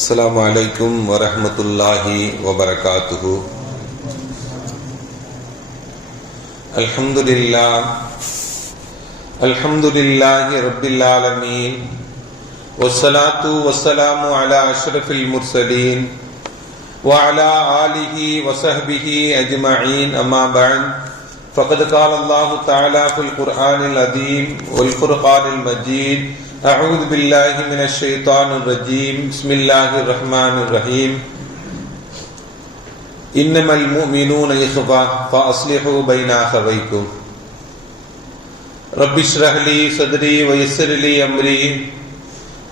السلام عليكم ورحمة الله وبركاته. الحمد لله رب العالمين، والصلاة والسلام على أشرف المرسلين وعلى آله وصحبه أجمعين، أما بعد، فقد قال الله تعالى في القرآن العظيم والفرقان المجيد: أعوذ بالله من الشيطان الرجيم، بسم الله الرحمن الرحيم. إنما المؤمنون إخوة فأصلحوا بين أخويكم. رب اشرح لي صدري ويسر لي أمري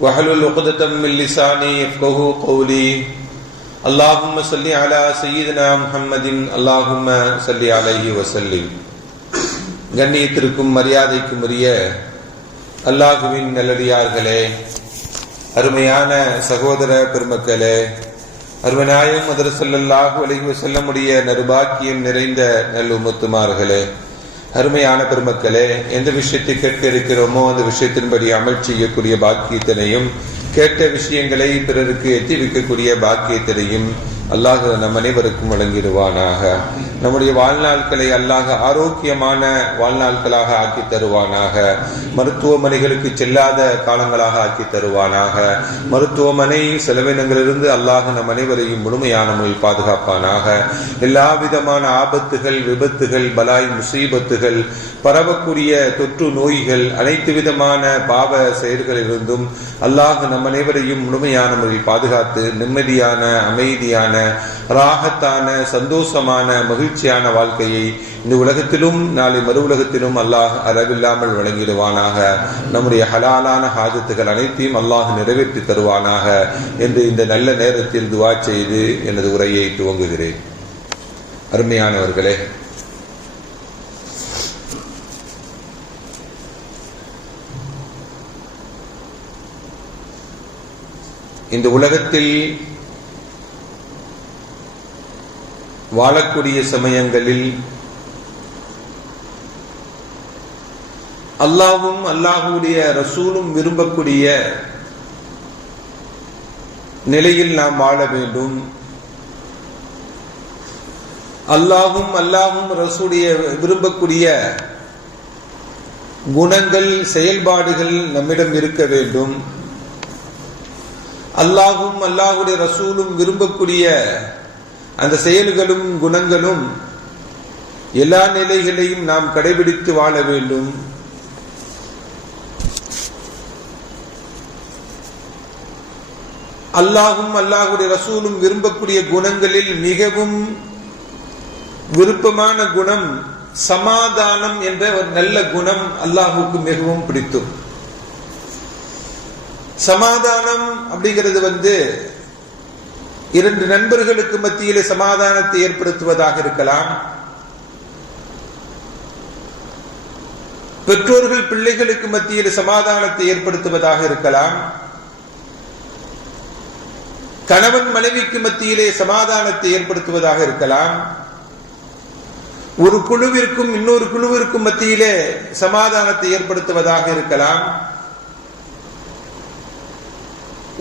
واحلل عقدة من لساني يفقهوا قولي. اللهم صل على سيدنا محمد، اللهم صل عليه وسلم. கண்ணியத்திற்கும் மரியாதைக்கும் உரிய அல்லாஹுவின் நல்லடியார்களே, அருமையான சகோதர பெருமக்களே, அருமைநாயகம் ஹஜ்ரத் ஸல்லல்லாஹு அலைஹி வஸல்லம் உடைய நறுபாக்கியம் நிறைந்த நல்லும்மத்துமார்களே, அருமையான பெருமக்களே, எந்த விஷயத்தை கேட்க இருக்கிறோமோ அந்த விஷயத்தின்படி அமல் செய்யக்கூடிய பாக்கியத்தினையும், கேட்ட விஷயங்களை பிறருக்கு எத்தி வைக்கக்கூடிய பாக்கியத்தினையும் அல்லாஹ் நம் அனைவருக்கும் வழங்கிடுவானாக. நம்முடைய வாழ்நாட்களை அல்லாஹ் ஆரோக்கியமான வாழ்நாட்களாக ஆக்கி தருவானாக. மருத்துவமனைகளுக்கு செல்லாத காலங்களாக ஆக்கி தருவானாக. மருத்துவமனை செலவினங்களிலிருந்து அல்லாஹ் நம் அனைவரையும் முழுமையான முறையில் பாதுகாப்பானாக. எல்லா விதமான ஆபத்துகள், விபத்துகள், பலாய், முசீபத்துகள், பரவக்கூடிய தொற்று நோய்கள், அனைத்து விதமான பாவ செயல்களிலிருந்தும் அல்லாஹ் நம் அனைவரையும் முழுமையான முறையில் பாதுகாத்து நிம்மதியான, அமைதியான, ராகத்தான, சந்தோஷமான, மகிழ்ச்சியான வாழ்க்கையை இந்த உலகத்திலும் நாளை மறு உலகத்திலும் அல்லாஹ் அளவில்லாமல் வழங்கிடுவானாக. நம்முடைய ஹலாலான ஹாஜத்துகள் அனைத்தையும் அல்லாஹ் நிறைவேற்றி தருவானாக என்று இந்த நல்ல நேரத்தில் துவா செய்து எனது உரையை துவங்குகிறேன். அருமையானவர்களே, இந்த உலகத்தில் வாழக்கூடிய சமயங்களில் அல்லாஹ்வும் அல்லாஹ்வுடைய ரசூலும் விரும்பக்கூடிய நிலையில் நாம் வாழ வேண்டும். அல்லாஹ்வும் ரசூலுடைய விரும்பக்கூடிய குணங்கள், செயல்பாடுகள் நம்மிடம் இருக்க வேண்டும். அல்லாஹ்வும் அல்லாஹ்வுடைய ரசூலும் விரும்பக்கூடிய அந்த செயல்களும் குணங்களும் எல்லா நிலைகளையும் நாம் கடைபிடித்து வாழ வேண்டும். அல்லாஹ்வும் அல்லாஹ்வுடைய ரசூலும் விரும்பக்கூடிய குணங்களில் மிகவும் விருப்பமான குணம் சமாதானம் என்ற ஒரு நல்ல குணம் அல்லாஹ்வுக்கு மிகவும் பிடிக்கும். சமாதானம் அப்படிங்கிறது இரண்டு நண்பர்களுக்கு மத்தியிலே சமாதானத்தை ஏற்படுத்துவதாக இருக்கலாம். பெற்றோர்கள் பிள்ளைகளுக்கு மத்தியிலே சமாதானத்தை ஏற்படுத்துவதாக இருக்கலாம். கணவன் மனைவிக்கு மத்தியிலே சமாதானத்தை ஏற்படுத்துவதாக இருக்கலாம். ஒரு குழுவிற்கும் இன்னொரு குழுவிற்கும் மத்தியிலே சமாதானத்தை ஏற்படுத்துவதாக இருக்கலாம்.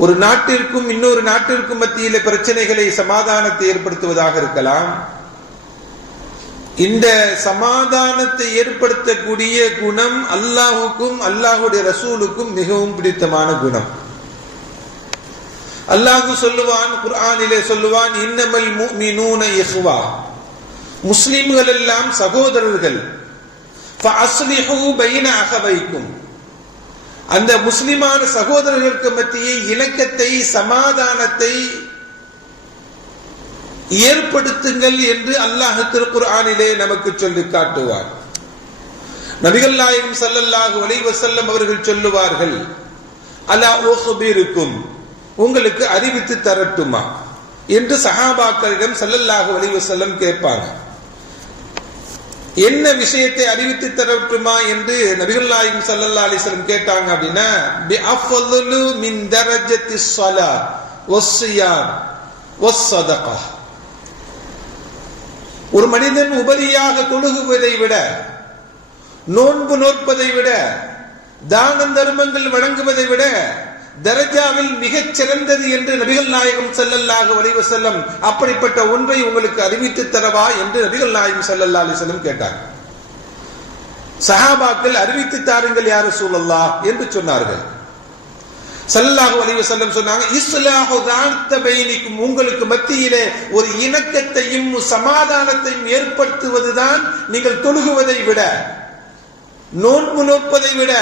ஒரு நாட்டிற்கும் இன்னொரு நாட்டிற்கும் மத்தியிலே பிரச்சனைகளை சமாதானத்தை ஏற்படுத்துவதாக இருக்கலாம். இந்த சமாதானத்தை ஏற்படுத்தக்கூடிய குணம் அல்லாஹுக்கும் அல்லாஹுடைய ரசூலுக்கும் மிகவும் பிடித்தமான குணம். அல்லாஹ் சொல்லுவான், குர்ஆனிலே சொல்லுவான், இன்னமல் முஃமினூன இஹ்வா, முஸ்லிம்கள் எல்லாம் சகோதரர்கள். ஃபஅஸ்லிஹூ பைன அஹவைக்கும், அந்த முஸ்லிமான சகோதரர்களுக்கு மத்தியே இணக்கத்தை, சமாதானத்தை ஏற்படுத்துங்கள் என்று அல்லாஹ் திருக்குர்ஆனிலே நமக்கு சொல்லி காட்டுவார். நபிகள் நாயகம் ஸல்லல்லாஹு அலைஹி வஸல்லம் அவர்கள் சொல்லுவார்கள், அலா உஹ்பிருக்கும், உங்களுக்கு அறிவித்து தரட்டுமா என்று சஹாபாக்களிடம் ஸல்லல்லாஹு அலைஹி வஸல்லம் கேட்பாங்க. என்ன விஷயத்தை அறிவித்து தரட்டுமா என்று நபிகள் நாயகம் ஸல்லல்லாஹு அலைஹி வஸல்லம் கேட்டாங்க அப்படின்னா, பி அஃதலு மின் தரஜத்தி ஸலாத் வஸ்ஸியாம் வஸ்ஸதகா, ஒரு மனிதன் உபரியாக தொழுகுவதை விட, நோன்பு நோற்பதை விட, தான தர்மங்கள் வழங்குவதை விட தரஜாவில் மிகச் சிறந்தது என்று நபிகள் நாயகம் ஸல்லல்லாஹு அலைஹி வஸல்லம் அப்படிப்பட்ட ஒன்றை உங்களுக்கு அறிவித்து தரவா என்று நபிகள் நாயகம் ஸல்லல்லாஹு அலைஹி வஸல்லம் கேட்டார். சஹாபாக்கள் அறிவித்து தாருங்கள் யா ரசூலல்லாஹ் என்று சொன்னார்கள். ஸல்லல்லாஹு அலைஹி வஸல்லம் சொன்னாங்க, இஸ்லாஹு ஸாத்த பைனிக்கும், உங்களுக்கு மத்தியிலே ஒரு இணக்கத்தையும் சமாதானத்தையும் ஏற்படுத்துவதுதான் நீங்கள் தொழுகுவதை விட, நோன்பு நோற்பதை விட,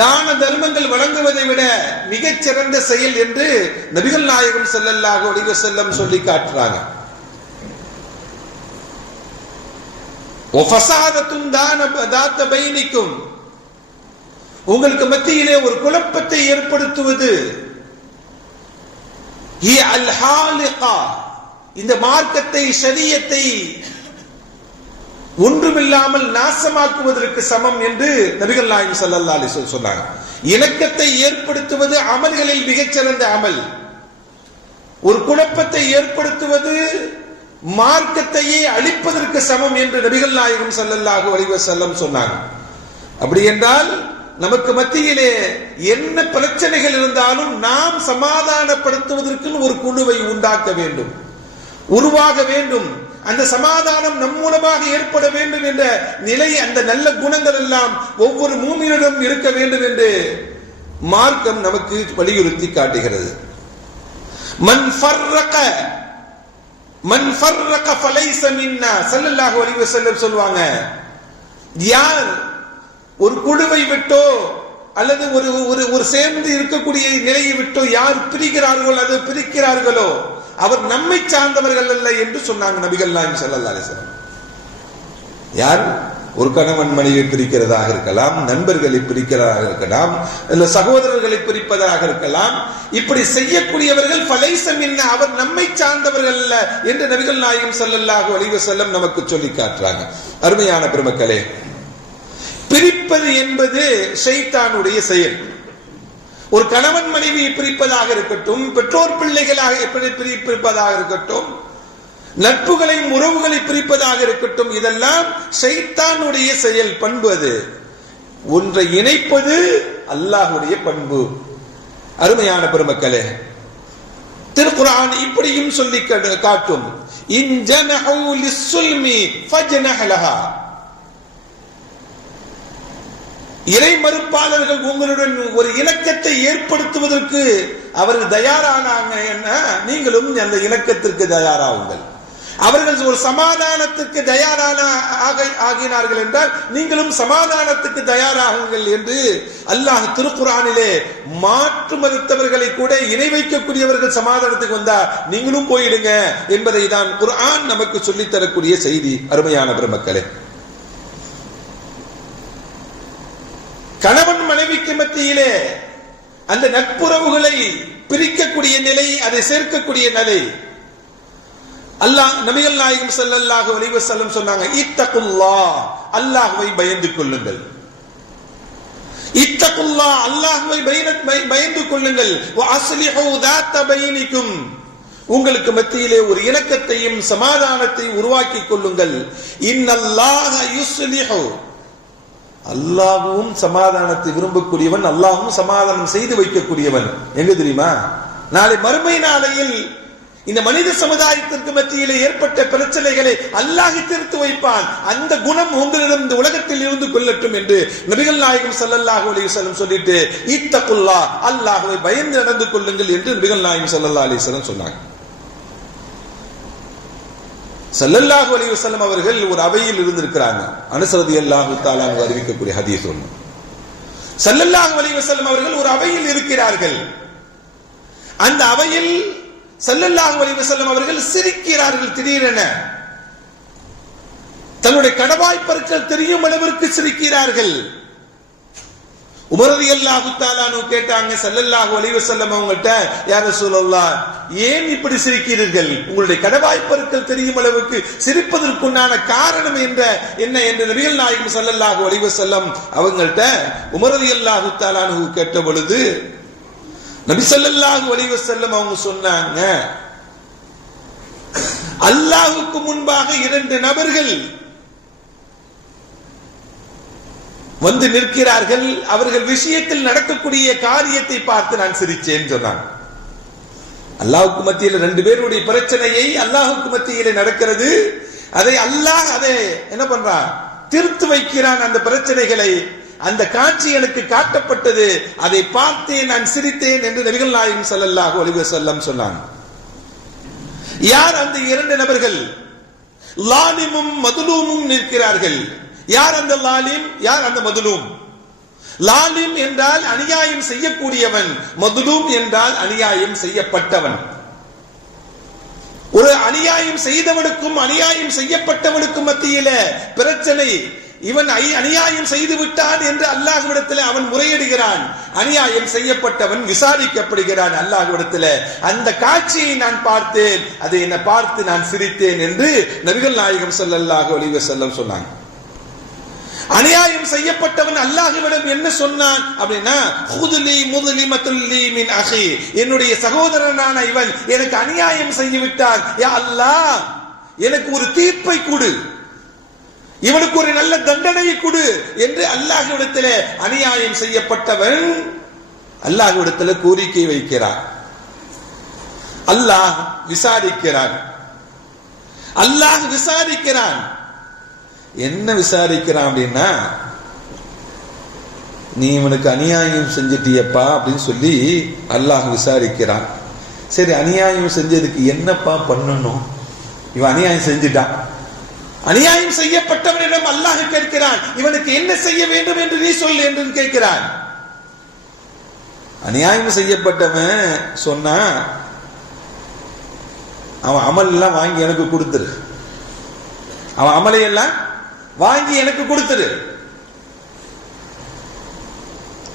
தான தர்மங்கள் வழங்குவதை விட மிகச் சிறந்த செயல் என்று நபிகள் நாயகம் ஸல்லல்லாஹு அலைஹி வஸல்லம் சொல்லி காட்டுறாங்க. வஃபஸாதத்துன் தாத்த பைனிக்கும், உங்களுக்கு மத்தியிலே ஒரு குழப்பத்தை ஏற்படுத்துவது, அல் ஹாலிகா, இந்த மார்க்கத்தை ஷரியத்தை ஒன்றுமில்லாமல் நாசமாக்குவதற்கு சமம் என்று நபிகள் நாயகம் ஸல்லல்லாஹு அலைஹி வஸல்லம் சொன்னாங்க. இணக்கத்தை ஏற்படுத்துவது அமல்களில் மிகச்சிறந்த அமல். ஒரு குழப்பத்தை ஏற்படுத்துவது மார்க்கத்தையே அழிப்பதற்கு சமம் என்று நபிகள் நாயகம் ஸல்லல்லாஹு அலைஹி வஸல்லம் சொன்னாங்க. அப்படி என்றால் நமக்கு மத்தியிலே என்ன பிரச்சனைகள் இருந்தாலும் நாம் சமாதானப்படுத்துவதற்கு ஒரு குழுவை உண்டாக்க வேண்டும், உருவாக வேண்டும். அந்த சமாதானம் நம் மூலமாக ஏற்பட வேண்டும் என்ற நிலை, அந்த நல்ல குணங்கள் எல்லாம் ஒவ்வொரு மூமினிடம் இருக்க வேண்டும் என்று மார்க்கம் நமக்கு வலியுறுத்தி காட்டுகிறது. மன் ஃபர்ரக ஃபலைஸ மின்னா, ஸல்லல்லாஹு அலைஹி வஸல்லம் சொல்வாங்க, யார் ஒரு குழுவை விட்டோ அல்லது ஒரு சேர்ந்து இருக்கக்கூடிய நிலையை விட்டோ யார் பிரிக்கிறார்களோ அவர் நம்மை சார்ந்தவர்கள் அல்ல என்று சொன்னாங்க நபிகள் நாயகம் ஸல்லல்லாஹு அலைஹி வஸல்லம். யார் ஒரு கணவன் மனைவி பிரிக்கிறதாக இருக்கலாம், நண்பர்களை பிரிக்கிறதாக இருக்கலாம், இல்ல சகோதரர்களை பிரிப்பதாக இருக்கலாம். இப்படி செய்யக்கூடியவர்கள் ஃபலைஸ மின்னா, அவர் நம்மை சார்ந்தவர்கள் அல்ல என்று நபிகள் நாயகம் ஸல்லல்லாஹு அலைஹி வஸல்லம் நமக்கு சொல்லி காட்டுறாங்க. அருமையான பெருமக்களே, பிரிப்பது என்பது ஷைத்தானுடைய செயல். ஒரு கணவன் மனைவியை பிரிப்பதாக இருக்கட்டும், பெற்றோர் பிள்ளைகளாக எப்படி பிரிப்பதாக இருக்கட்டும், நட்புகளை உறவுகளை பிரிப்பதாக இருக்கட்டும், இதெல்லாம் ஷைத்தானுடைய செயல், பண்பு. அது ஒன்றை இணைப்பது அல்லாஹ்வுடைய பண்பு. அருமையான பெருமக்களே, திருக்குர்ஆன் இப்படியும் சொல்லி காட்டும், இன் ஜனஹு லிஸ்ஸுல்மி ஃபஜ்னஹ் லஹா. இறை மறுப்பாளர்கள் உங்களுடன் ஒரு இணக்கத்தை ஏற்படுத்துவதற்கு அவர்கள் தயாரானாங்க, என்ன நீங்களும் அந்த இணக்கத்திற்கு தயாராகுங்கள். அவர்கள் ஒரு சமாதானத்துக்கு ஆகினார்கள் என்றால் நீங்களும் சமாதானத்துக்கு தயாராகுங்கள் என்று அல்லாஹ் திருக்குர்ஆனிலே மாற்று மதத்தவர்களை கூட இணை வைக்கக்கூடியவர்கள் சமாதானத்துக்கு வந்தா நீங்களும் போயிடுங்க என்பதை தான் குர்ஆன் நமக்கு சொல்லித் தரக்கூடிய செய்தி. அருமையான பெருமக்களே, கணவன் மனைவிக்கு மத்தியிலே அந்த நட்புறவுகளை பிரிக்கக்கூடிய நிலை, அதை சேர்க்கக்கூடிய நிலை, அல்லாஹ் நபிகள் நாயகம் ஸல்லல்லாஹு அலைஹி வஸல்லம் சொன்னாங்க, இத்தகுல்லாஹ், அல்லாஹ்வை பயந்து கொள்ளுங்கள். இத்தகுல்லாஹ், அல்லாஹ்வை பயந்து கொள்ளுங்கள். வ அஸ்லிஹு ஸாத்த பைனிக்கும், உங்களுக்கு மத்தியிலே ஒரு இணக்கத்தையும் சமாதானத்தையும் உருவாக்கி கொள்ளுங்கள். இன்னல்லாஹ யுஸ்லிஹு, அல்லாஹ்வும் சமாதானத்தை விரும்பக்கூடியவன், அல்லாஹ்வும் சமாதானம் செய்து வைக்கக்கூடியவன். எங்க தெரியுமா? நாளை மறுமை நாளையில் இந்த மனித சமுதாயத்திற்கு மத்தியிலே ஏற்பட்ட பிரச்சனைகளை அல்லாஹ் தீர்த்து வைப்பான். அந்த குணம் உங்களிடம் இந்த உலகத்தில் இருந்து கொள்ளட்டும் என்று நபிகள் நாயகம் ஸல்லல்லாஹு அலைஹி வஸல்லம் சொல்லிட்டு இத்தகுல்லாஹ், அல்லாஹ்வை பயந்து நடந்து கொள்ளுங்கள் என்று நபிகள் நாயகம் ஸல்லல்லாஹு அலைஹி வஸல்லம் சொன்னாங்க. ஸல்லல்லாஹு அலைஹி வஸல்லம் அவர்கள் ஒரு அவையில் இருந்திருக்கிறாங்க. அனஸ் ரலியல்லாஹு தஆலா அறிவிக்கக்கூடிய ஹதீஸ் ஒன்று. ஸல்லல்லாஹு அலைஹி வஸல்லம் அவர்கள் ஒரு அவையில் இருக்கிறார்கள். அந்த அவையில் ஸல்லல்லாஹு அலைஹி வஸல்லம் அவர்கள் சிரிக்கிறார்கள். திடீரென தன்னுடைய கடவாய்ப்பற்கள் தெரியும் அளவிற்கு சிரிக்கிறார்கள். உமர் ரலியல்லாஹு தஆலா கேட்டாங்க ஸல்லல்லாஹு அலைஹி வஸல்லம் அவங்கள்ட்ட, யா ரசூலல்லாஹ், ஏன் இப்படி சிரிக்கிறீர்கள்? உங்களுடைய கடவாய்ப்பற்கள் தெரியும் அளவுக்கு சிரிப்பதற்குண்டான காரணம் என்ன என்று நபிகள் நாயகம் ஸல்லல்லாஹு அலைஹி வஸல்லம் அவங்கள்ட்ட உமர் ரலியல்லாஹு தஆலா கேட்ட பொழுது நபி ஸல்லல்லாஹு அலைஹி வஸல்லம் அவங்க சொன்னாங்க, அல்லாஹ்வுக்கு முன்பாக இரண்டு நபர்கள் வந்து நிற்கிறார்கள். அவர்கள் விஷயத்தில் நடக்கக்கூடிய காரியத்தை பார்த்து நான் சிரிச்சேன் சொன்னான். அல்லாஹ்வுக்கு மத்தியில் 2 பேருடைய பிரச்சனையை அல்லாஹ்வுக்கு மத்தியிலே நடக்கிறது. அதை அல்லாஹ் என்ன பண்றான், தீர்த்து வைக்கிறான். அந்த பிரச்சனைகளை, அந்த காட்சி எனக்கு காட்டப்பட்டது, அதை பார்த்தேன், நான் சிரித்தேன் என்று நபிகள் நாயகம் ஸல்லல்லாஹு அலைஹி வஸல்லம் சொன்னாங்க. யார் அந்த 2 நபர்கள்? லாலிமும் மதுலூமும் நிற்கிறார்கள். யார் அந்த லாலிம், யார் அந்த மதுலூம்? லாலிம் என்றால் அநியாயம் செய்யக்கூடியவன், மதுலூம் என்றால் அநியாயம் செய்யப்பட்டவன். ஒரு அநியாயம் செய்தவனுக்கும் அநியாயம் செய்யப்பட்டவனுக்கும் மத்தியில பிரச்சனை. இவன் அநியாயம் செய்து விட்டான் என்று அல்லாஹ்விடத்தில் அவன் முறையிடுகிறான். அநியாயம் செய்யப்பட்டவன் விசாரிக்கப்படுகிறான் அல்லாஹ்விடத்தில். அந்த காட்சியை நான் பார்த்தேன், அதை என்ன பார்த்து நான் சிரித்தேன் என்று நபிகள் நாயகம் ஸல்லல்லாஹு அலைஹி வஸல்லம் சொன்னாங்க. அநியாயம் செய்யப்பட்டவன் அல்லாஹ்விடம் என்ன சொன்னான் அப்படின்னா, ஹுதுலி முதுலிமத்துல்லி மின் அஹி, என்னுடைய சகோதரனான இவன் எனக்கு அநியாயம் செய்து விட்டான், யா அல்லாஹ் எனக்கு ஒரு தீர்ப்பை கொடு, இவனுக்கு ஒரு நல்ல தண்டனையை கொடு என்று அல்லாஹ்விடத்தில் அநியாயம் செய்யப்பட்டவன் அல்லாஹ்விடத்தில் கோரிக்கை வைக்கிறான். அல்லாஹ் விசாரிக்கிறான். அல்லாஹ் விசாரிக்கிறான். என்ன விசாரிக்கிறான் அப்படின்னா, நீ இவனுக்கு அநியாயம் செஞ்சிட்டியப்பா அப்படின்னு சொல்லி அல்லாஹ் விசாரிக்கிறான். சரி, அநியாயம் செஞ்சதுக்கு என்னப்பா பண்ணணும்? இவன் அநியாயம் செஞ்சிட்டான். அநியாயம் செய்யப்பட்டவனிடம் அல்லாஹ் கேட்கிறான், இவனுக்கு என்ன செய்ய வேண்டும் என்று நீ சொல் என்று கேட்கிறான். அநியாயம் செய்யப்பட்டவன் சொன்னா, அவன் அமல் எல்லாம் வாங்கி எனக்கு கொடுத்துரு, அவன் அமலையெல்லாம் வாங்கி எனக்கு கொடுத்துரு,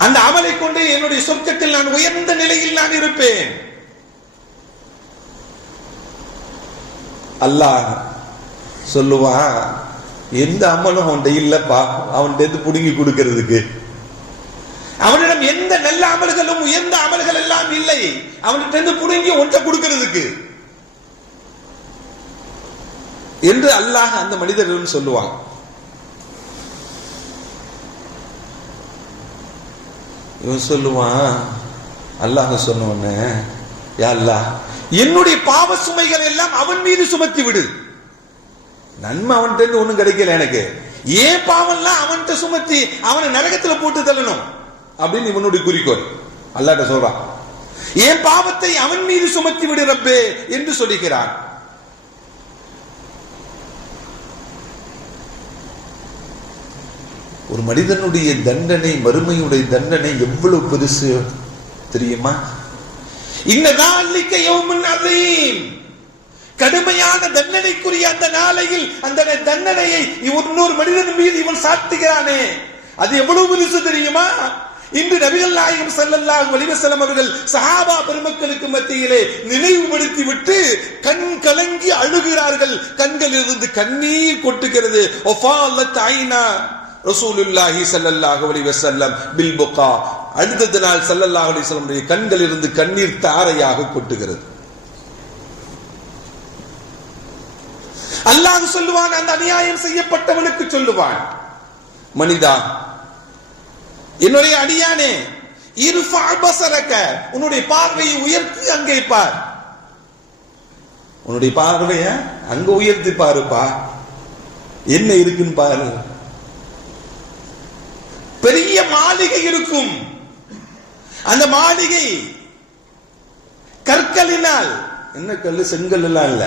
அந்த அமலை கொண்டு என்னுடைய சொர்க்கத்தில் நான் உயர்ந்த நிலையில் நான் இருப்பேன். அல்லாஹ் சொல்லுவா, எந்த அமலும் அவன்கிட்ட இல்லப்பா, அவன்கிட்ட புடுங்கி கொடுக்கிறதுக்கு. அவனிடம் எந்த நல்ல அமல்களும் உயர்ந்த அமல்கள் எல்லாம் இல்லை, அவன்கிட்ட புடுங்கி ஒன்றை கொடுக்கிறதுக்கு என்று அல்லாஹ் அந்த மனிதரிடம் சொல்லுவான். இவன் சொல்லுவான், அல்லாஹ் சொன்ன உடனே, யா அல்லாஹ் என்னுடைய பாவ சுமைகள் எல்லாம் அவன் மீது சுமத்தி விடு, நன்மை அவன்கிட்ட இருந்து ஒண்ணும் கிடைக்கல எனக்கு, ஏன் பாவம்லாம் அவன்கிட்ட சுமத்தி அவனை நரகத்துல போட்டு தள்ளணும் அப்படின்னு இவனுடைய குறிக்கோள். அல்லாஹ்ட்ட சொல்றான், ஏன் பாவத்தை அவன் மீது சுமத்தி விடு ரப்பே என்று சொல்லுகிறான். ஒரு மனிதனுடைய தண்டனை, மறுமையுடைய தண்டனை எவ்வளவு பெருசு தெரியுமா? இன்னதாலிக்க யௌமுன் அதீம், கடுமையான தண்டனைக்குரிய அந்த நாளையில் அந்த தண்டனையை இன்னொரு மனிதன் மீது இவன் சாட்டுகிறானே, அது எவ்வளவு பெருசு தெரியுமா? இன்று நபிகள் நாயகம் ஸல்லல்லாஹு அலைஹி வஸல்லம் அவர்கள் சஹாபா பெருமக்களுக்கு மத்தியிலே நினைவுபடுத்தி விட்டு கண் கலங்கி அழுகிறார்கள். கண்களிலிருந்து கண்ணீர் கொட்டுகிறது. ஒஃபாலத் ஐனா ரசூலுல்லாஹி ஸல்லல்லாஹு அலைஹி வஸல்லம் பில் புகா, அடுத்த நாள் ஸல்லல்லாஹு அலைஹி வஸல்லம் கண்களிலிருந்து கண்ணீர் தாரையாக கொட்டுகிறது. அல்லாஹ் சொல்லுவான், அந்த அநியாயம் செய்யப்பட்டவனுக்கு சொல்லுவான், மனிதா என்னுடைய அடியானே, இர்ஃபா பஸரக, உன்னுடைய பார்வையை உயர்த்தி அங்கே பார், உன்னுடைய பார்வைய அங்க உயர்த்தி பாருப்பா, என்ன இருக்குன்னு பாரு. பெரிய மாளிகை இருக்கும், அந்த மாளிகை கற்களினால், என்ன கல்லு, செங்கல் எல்லாம் இல்ல,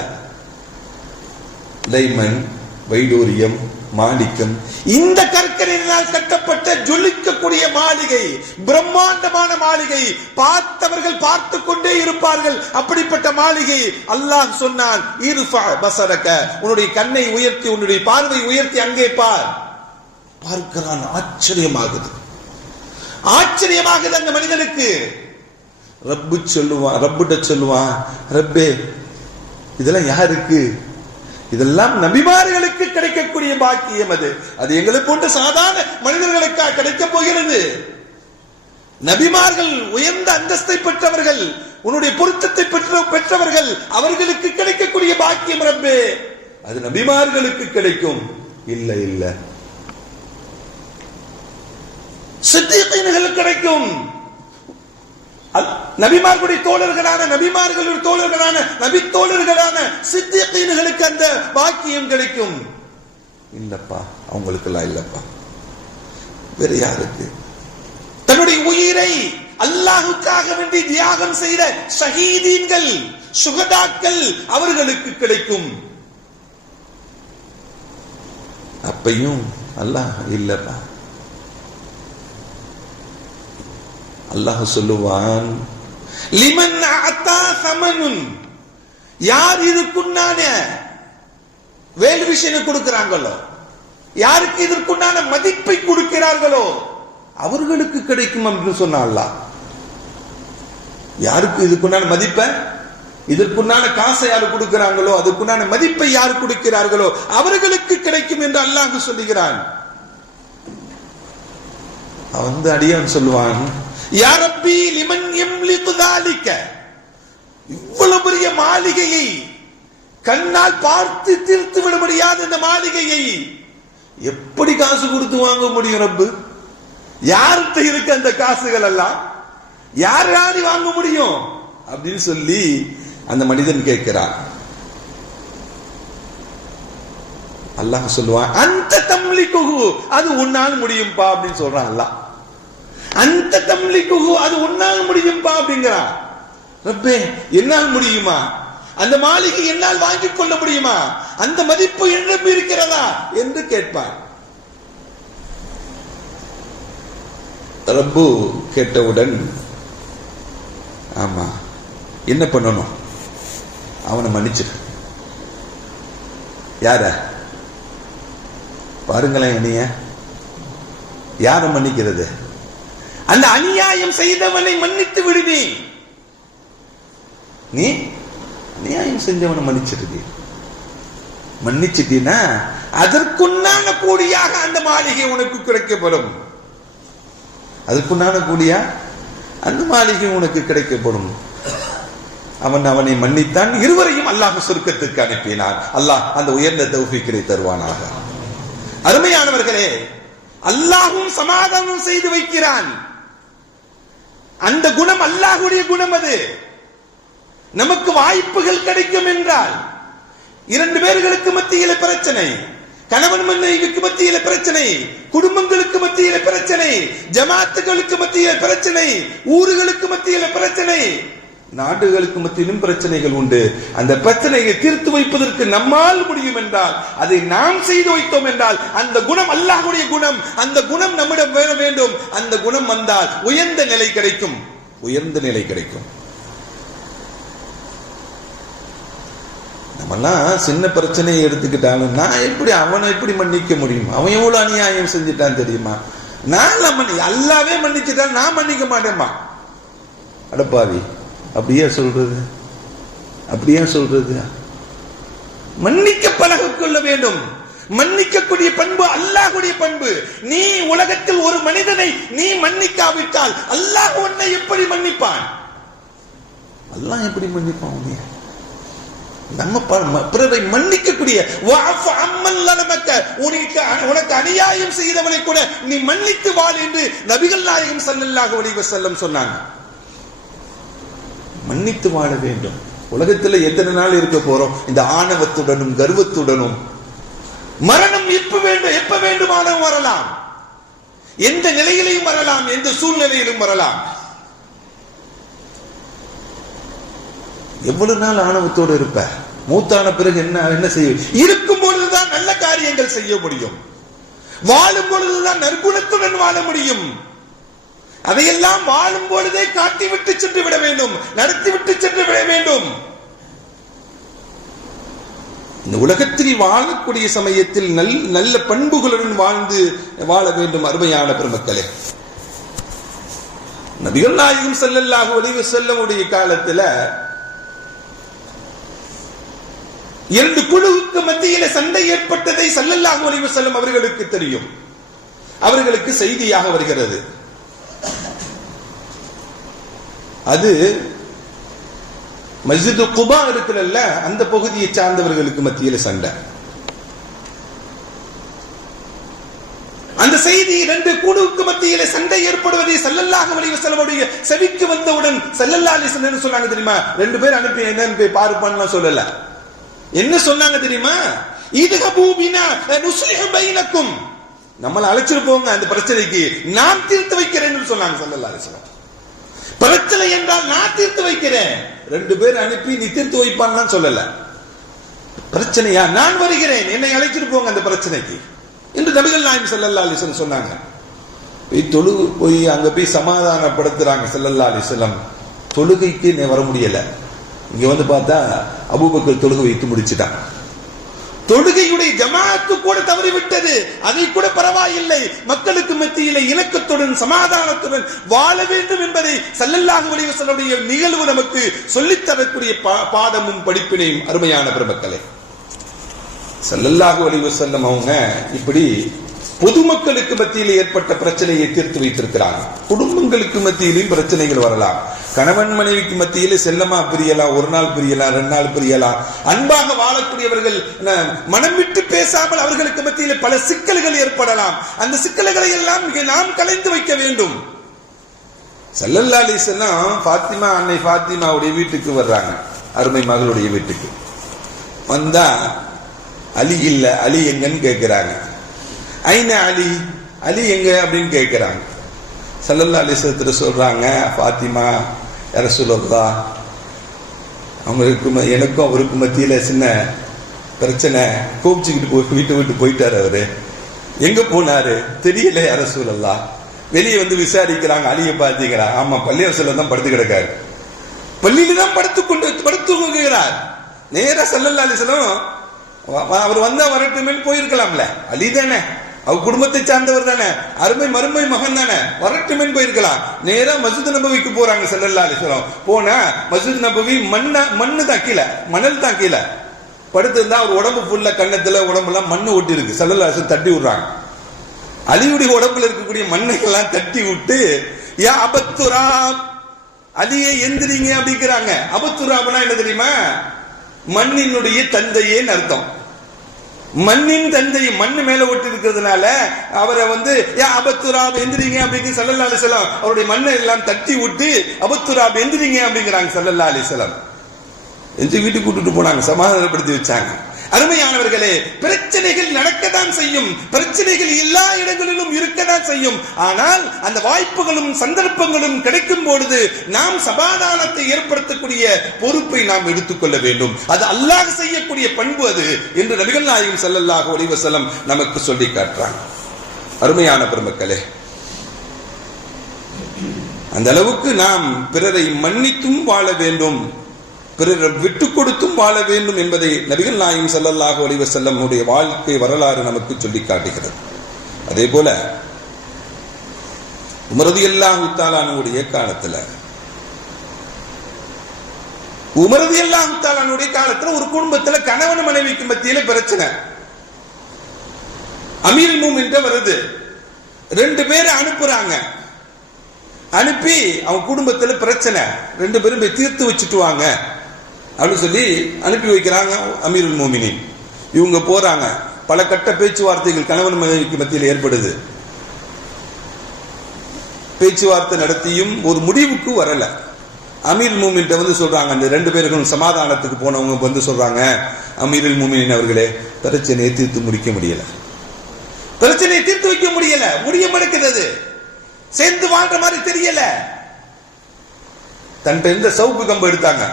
டைமண்ட், வைடூரியம், மாணிக்கம், இந்த கற்களினால் கட்டப்பட்ட ஜொலிக்கக்கூடிய மாளிகை, பிரம்மாண்டமான மாளிகை, பார்த்தவர்கள் பார்த்து கொண்டே இருப்பார்கள். அப்படிப்பட்ட மாளிகை. அல்லாஹ் சொன்னான், இர்ஃபா பஸரக, உன்னுடைய கண்ணை உயர்த்தி, உன்னுடைய பார்வை உயர்த்தி அங்கே பார். பார்க்கிறான், ஆச்சரியமாகுது, ஆச்சரியமாகுது அந்த மனிதனுக்கு. ரப்பு சொல்லுவான், ரப்புட்ட சொல்லுவான், ரப்பே இதெல்லாம் யாருக்கு? இதெல்லாம் நபிமார்களுக்கு கிடைக்கக்கூடிய பாக்கியம். அது எங்களை போன்ற சாதாரண மனிதர்களுக்கா கிடைக்க போகிறது? நபிமார்கள் உயர்ந்த அந்தஸ்தை பெற்றவர்கள், உன்னுடைய பொருத்தத்தை பெற்றவர்கள், அவர்களுக்கு கிடைக்கக்கூடிய பாக்கியம் ரப்பே, அது நபிமார்களுக்கு கிடைக்கும். இல்ல இல்ல, சித்தீகீன்கள் கிடைக்கும். நபிமார்களுடைய தோழர்களான நபி தோழர்களான சித்தீகீன்களுக்கு அந்த பாக்கியம் கிடைக்கும். இல்லப்பா, அவங்களுக்கு எல்லாம் இல்லப்பா. வேற யாருக்கு? தன்னுடைய உயிரை அல்லாஹுக்காக வேண்டி தியாகம் செய்த ஷஹீதீன்கள், சுகதாக்கள், அவர்களுக்கு கிடைக்கும். அப்பையும் அல்லாஹ் இல்லப்பா. அல்லாஹ் சொல்லுவான், லிமன் அத்தா சமனுன், யார் இதுக்குண்டான வேல்யூஷனை கொடுக்கிறாங்களோ, யாருக்கு இதற்குண்டான மதிப்பை கொடுக்கிறார்களோ அவர்களுக்கு கிடைக்கும் அப்படின்னு சொன்ன அல்லாஹ். யாருக்கு இதுக்குண்டான மதிப்பை, இதற்குண்டான காசை யாரு கொடுக்கிறாங்களோ, அதுக்குண்டான மதிப்பை யார் கொடுக்கிறார்களோ அவர்களுக்கு கிடைக்கும் என்று அல்லாஹ் சொல்லுகிறான். அவன் அடியான் சொல்லுவான், யா ரப்பி லிமன் யம்லிகு ذلك, இவ்வளவு பெரிய மாளிகையை, கண்ணால் பார்த்து தீர்த்து விட முடியாத இந்த மாளிகையை எப்படி காசு கொடுத்து வாங்க முடியும் ரப்பு? யார்கிட்ட இருக்கு அந்த காசுகள் எல்லாம்? யாராடி வாங்க முடியும் அப்படின்னு சொல்லி அந்த மனிதன் கேட்கிறான். அல்லாஹ் சொல்லுவான், அந்த தம்லிகுஹு, அது உன்னால் முடியும்பா அப்படின்னு சொல்றான் அல்லாஹ். அந்த தம்லிகுஹு, அது உன்னால் முடியும்பா அப்படிங்கிறான். ரப்பே, என்னால் முடியுமா? அந்த மாளிகை என்னால் வாங்கிக் கொள்ள முடியுமா? அந்த மதிப்பு என்னிடம் இருக்கிறதா என்று கேட்பான். ரப்பு கேட்டவுடன், ஆமா, என்ன பண்ணணும்? அவனை மன்னிச்சிரு. யார பாருங்களேன், என்னைய யார மன்னிக்கிறது? அந்த அநியாயம் செய்தவனை மன்னித்து விடுதி. நீ அநியாயம் செஞ்சவனை மன்னிச்சிருக்க. மன்னிச்சிட்டீன்னா அதற்குண்டான கூலியாக அந்த மாளிகை உனக்கு கிடைக்கப்படும். அதற்குண்டான கூலியா அந்த மாளிகை உனக்கு கிடைக்கப்படும். அவனை மன்னித்தான். இருவரையும் அல்லாஹ் சொர்க்கத்துக்கு அனுப்பினான். அல்லாஹ் அந்த உயர்ந்த தௌஃபீக்கை தருவானாக. அருமையானவர்களே, அல்லாஹ்வும் சமாதானம் செய்து வைக்கிறான். அந்த குணம் அல்லாஹ்வுடைய குணம். அது நமக்கு வாய்ப்புகள் கிடைக்கும் என்றால், இரண்டு பேர்களுக்கு மத்தியில பிரச்சனை, கணவன் மனைவிக்கு மத்தியில பிரச்சனை, குடும்பங்களுக்கு மத்தியில பிரச்சனை, ஜமாத்துகளுக்கு மத்தியில பிரச்சனை, ஊர்களுக்கு மத்தியில பிரச்சனை, நாடுகளுக்கு மத்தியிலும் பிரச்சனைகள் உண்டு. அந்த பிரச்சனையை தீர்த்து வைப்பதற்கு நம்மால் முடியும் என்றால், அதை நாம் செய்து வைத்தோம் என்றால், அந்த குணம் அல்லாஹ்வுடைய குணம். அந்த குணம் நம்மிடம் வேற வேண்டும். அந்த குணம் வந்தால் உயர்ந்த நிலை கிடைக்கும். உயர்ந்த நிலை கிடைக்கும். நம்மெல்லாம் சின்ன பிரச்சனையை எடுத்துக்கிட்டாலும், நான் எப்படி அவனை எப்படி மன்னிக்க முடியும்? அவன் எவ்வளவு அநியாயம் செஞ்சுட்டான் தெரியுமா? நான் அல்லாவே மன்னிச்சுட்டான், நான் மன்னிக்க மாட்டேன்பா. அடப்பாவி, அப்படியே சொல்றது? அப்படியே சொல்றது? மன்னிக்க பழகிக்கொள்ள வேண்டும். மன்னிக்கக்கூடிய பண்பு அல்லாஹ்வுடைய பண்பு. நீ உலகத்தில் ஒரு மனிதனை நீ மன்னிக்காவிட்டால் அல்லாஹ் உன்னை எப்படி மன்னிப்பான்? அல்லாஹ் எப்படி மன்னிப்பான்? நம்ம பிறரை மன்னிக்கக்கூடிய, உனக்கு அநியாயம் செய்தவனை கூட நீ மன்னித்து வாழ் என்று நபிகள் நாயகம் ஸல்லல்லாஹு அலைஹி வஸல்லம் சொன்னாங்க. மன்னித்து வாழ வேண்டும். உலகத்தில் எத்தனை நாள் இருக்க போறோம்? இந்த ஆணவத்துடனும் கர்வத்துடனும். மரணம் எப்ப வேண்டுமானாலும் வரலாம். எந்த நிலையிலையும் வரலாம், எந்த சூழ்நிலையிலும் வரலாம். எவ்வளவு நாள் ஆணவத்தோடு இருப்ப? மூத்தான பிறகு என்ன செய்ய? இருக்கும் பொழுதுதான் நல்ல காரியங்கள் செய்ய முடியும். வாழும் பொழுதுதான் நற்குணத்துடன் வாழ முடியும். அதையெல்லாம் வாழும் பொழுதே காட்டிவிட்டு சென்று விட வேண்டும், நடத்திவிட்டு சென்று விட வேண்டும். இந்த உலகத்தில் வாழக்கூடிய சமயத்தில் நல்ல பண்புகளுடன் வாழ வேண்டும். அருமையான பெருமக்களே, நபிகள் நாயகம் ஸல்லல்லாஹு அலைஹி வஸல்லம் உடைய காலத்துல இரண்டு குழுவுக்கு மத்தியில சண்டை ஏற்பட்டதை ஸல்லல்லாஹு அலைஹி வஸல்லம் அவர்களுக்கு தெரியும். அவர்களுக்கு செய்தியாக வருகிறது. அது மஸ்ஜிது குபா இருக்குல்ல, அந்த பகுதியை சார்ந்தவர்களுக்கு மத்தியில சண்டை. அந்த அந்த செய்தி ரெண்டு குழுவுக்கு மத்தியிலே சண்டை ஏற்படுவதை ஸல்லல்லாஹு அலைஹி வஸல்லம் செவிக்கு வந்தவுடன் ஸல்லல்லாஹு அலைஹி வஸல்லம் என்ன சொன்னாங்க தெரியுமா? ரெண்டு பேர் அனுப்பி என்னன்னு போய் பாருப்பான்னு சொல்லல. என்ன சொன்னாங்க தெரியுமா? இதுஹபூ பினா நுஸ்லிஹு பைனக்கும், நம்மள அழைச்சிட்டு போங்க, அந்த பிரச்சனைக்கு நான் தீர்த்து வைக்கிறேன்னு சொன்னாங்க ஸல்லல்லாஹு அலைஹி வஸல்லம். பிரச்சனை என்றால் நான் தீர்த்து வைக்கிறேன், ரெண்டு பேர் அனுப்பி நீ தீர்த்து வைப்பான்னு சொல்லல. பிரச்சனையா நான் வருகிறேன், என்னை அழைச்சிட்டு போங்க அந்த பிரச்சனைக்கு என்று நபிகள் நாயகம் ஸல்லல்லாஹு அலைஹி வஸல்லம் சொன்னாங்க. போய் அங்க போய் சமாதானப்படுத்துறாங்க ஸல்லல்லாஹு அலைஹி வஸல்லம். தொழுகைக்கு வர முடியல. இங்க வந்து பார்த்தா அபூபக்கர் தொழுகை வைத்து முடிச்சுட்டான். தொழுகையுடைய ஜமாஅத்து கூட தவறிவிட்டது, அதை கூட பரவாயில்லை, மக்களுக்கு மத்தியிலே இணக்கத்துடன் சமாதானத்துடன் வாழ வேண்டும் என்பதை ஸல்லல்லாஹு அலைஹி வஸல்லம் நிகழ்வு நமக்கு சொல்லித்தரக்கூடிய பாடமும் படிப்பினையும் அருமையான பெருமக்களே. ஸல்லல்லாஹு அலைஹி வஸல்லம் அவங்க இப்படி பொதுமக்களுக்கு மத்தியில் ஏற்பட்ட பிரச்சனையை தீர்த்து வைத்திருக்கிறாங்க. குடும்பங்களுக்கு மத்தியிலும் பிரச்சனைகள் வரலாம். கணவன் மனைவிக்கு மத்தியிலே செல்லமா பிரியலாம், ஒரு நாள் பிரியலாம், 2 நாள் பிரியலாம். அன்பாக வாழக்கூடியவர்கள் மனம் விட்டு பேசாமல் அவர்களுக்கு மத்தியிலே பல சிக்கல்கள் ஏற்படலாம். அந்த சிக்கல்களை எல்லாம் நாம் கலைந்து வைக்க வேண்டும். ஸல்லல்லாஹு அலைஹி வஸல்லம் ஃபாத்திமா அன்னை ஃபாத்திமாவுடைய வீட்டுக்கு வர்றாங்க, அருமை மகளுடைய வீட்டுக்கு வந்தா அலி இல்ல, அலி எங்கன்னு கேட்கிறாங்க. ஐன அலி, அலி எங்க அப்படின்னு கேட்கிறாங்க. ஸல்லல்லாஹு அலைஹி வஸல்லம் சொல்றாங்க, ஃபாத்திமா யா ரசூலல்லாஹ், அவங்களுக்கும் எனக்கும் அவருக்கும் மத்தியில சின்ன பிரச்சனை, கோபிச்சுக்கிட்டு போய் வீட்டை விட்டு போயிட்டாரு. அவரு எங்க போனாரு தெரியல யா ரசூலல்லாஹ். வெளியே வந்து விசாரிக்கிறாங்க, அலியை பார்த்தீங்களா? ஆமா, பள்ளிவாசல்ல தான் படுத்து கிடக்காரு. பள்ளியில தான் படுத்துக்கிறார். நேரா ஸல்லல்லாஹு அலைஹி வஸல்லம் அவர் வந்தா வரட்டுமே போயிருக்கலாம்ல, அலி தானே, அவர் குடும்பத்தை சார்ந்தவர் தானே, அருமை மருமை மகன் தானே, வரட்டுமே போயிருக்கலாம். நேரா மஸ்ஜித் நபவிக்கு போறாங்க ஸல்லல்லாஹு அலைஹி வஸல்லம். போனா மஸ்ஜித் நபவி மண்ணு தான் கீழே, மணல் தான் கீழே படுத்து இருந்தா. அவர் உடம்பு ஃபுல்லா கண்ணத்துல உடம்புலாம் மண்ணு ஒட்டி இருக்கு. ஸல்லல்லாஹு அலைஹி வஸல்லம் தட்டி விடுறாங்க. அலியுடைய உடம்புல இருக்கக்கூடிய மண்ணையெல்லாம் தட்டி விட்டு, யா அபத்துராப், அலியை எந்திரிங்க அப்படிங்கிறாங்க. அபத்துராப்னா என்ன தெரியுமா? மண்ணினுடைய தந்தையே அர்த்தம். மண்ணின் தந்தை மண்ணு மேல ஒட்டி இருக்கிறதுனால அவரை வந்து யா அபத்துராப் எந்திரிங்க அப்படிங்கிற ஸல்லல்லாஹு அலைஹி வஸல்லம் அவருடைய மண்ணை எல்லாம் தட்டி விட்டு அபத்துராப் எந்திரிங்க அப்படிங்கிறாங்க ஸல்லல்லாஹு அலைஹி வஸல்லம். வீட்டுக்கு கூட்டிட்டு போனாங்க, சமாதானப்படுத்தி வச்சாங்க. அருமையானவர்களே, பிரச்சனைகள் நடக்கத்தான் செய்யும், பிரச்சனைகள் எல்லா இடங்களிலும் இருக்கத்தான் செய்யும். ஆனால் அந்த வாய்ப்புகளும் சந்தர்ப்பங்களும் கிடைக்கும் பொழுது நாம் சமாதானத்தை ஏற்படுத்தக்கூடிய பொறுப்பை நாம் எடுத்துக்கொள்ள வேண்டும். அது அல்லாஹ் செய்யக்கூடிய பண்பு அது என்று நபிகள் நாயகம் ஸல்லல்லாஹு அலைஹி வஸல்லம் நமக்கு சொல்லி காட்டுறாங்க. அருமையான பெருமக்களே, அந்த அளவுக்கு நாம் பிறரை மன்னித்தும் வாழ வேண்டும், பிறரை விட்டு கொடுத்தும் வாழ வேண்டும் என்பதை நபிகள் நாயகம் ஸல்லல்லாஹு அலைஹி வஸல்லம் உடைய வாழ்க்கை வரலாறு நமக்கு சொல்லி காட்டுகிறது. அதே போல உமர் ரலியல்லாஹு தஆலா அன்ஹுடைய காலத்துல ஒரு குடும்பத்துல கணவன் மனைவிக்கு மத்தியில பிரச்சனை. அமீருல் மூமினீன் வருது, 2 பேரை அனுப்புறாங்க. அனுப்பி அவங்க குடும்பத்துல பிரச்சனை, 2 பேரும் போய் தீர்த்து வச்சுட்டு வாங்க அப்படின்னு சொல்லி அனுப்பி வைக்கிறாங்க அமீருல் மூமினீன். இவங்க போறாங்க. பல கட்ட பேச்சுவார்த்தைகள் கணவன் மனைவிக்கு மத்தியில் ஏற்படுது. பேச்சுவார்த்தை நடத்தியும் ஒரு முடிவுக்கு வரல. அமீருல் மூமின்ட்ட வந்து சொல்றாங்க, அந்த 2 பேர்களும் சமாதானத்துக்கு போனவங்க வந்து சொல்றாங்க, அமீருல் மூமினீன் அவர்களே, பிரச்சனையை தீர்த்து முடிக்க முடியல, பிரச்சனையை தீர்த்து வைக்க முடியல, முடிய மறுக்கிறது, சேர்ந்து வாழ்ற மாதிரி தெரியல. தன்ட்ட இருந்த சவுக்கு கம்பு எடுத்தாங்க.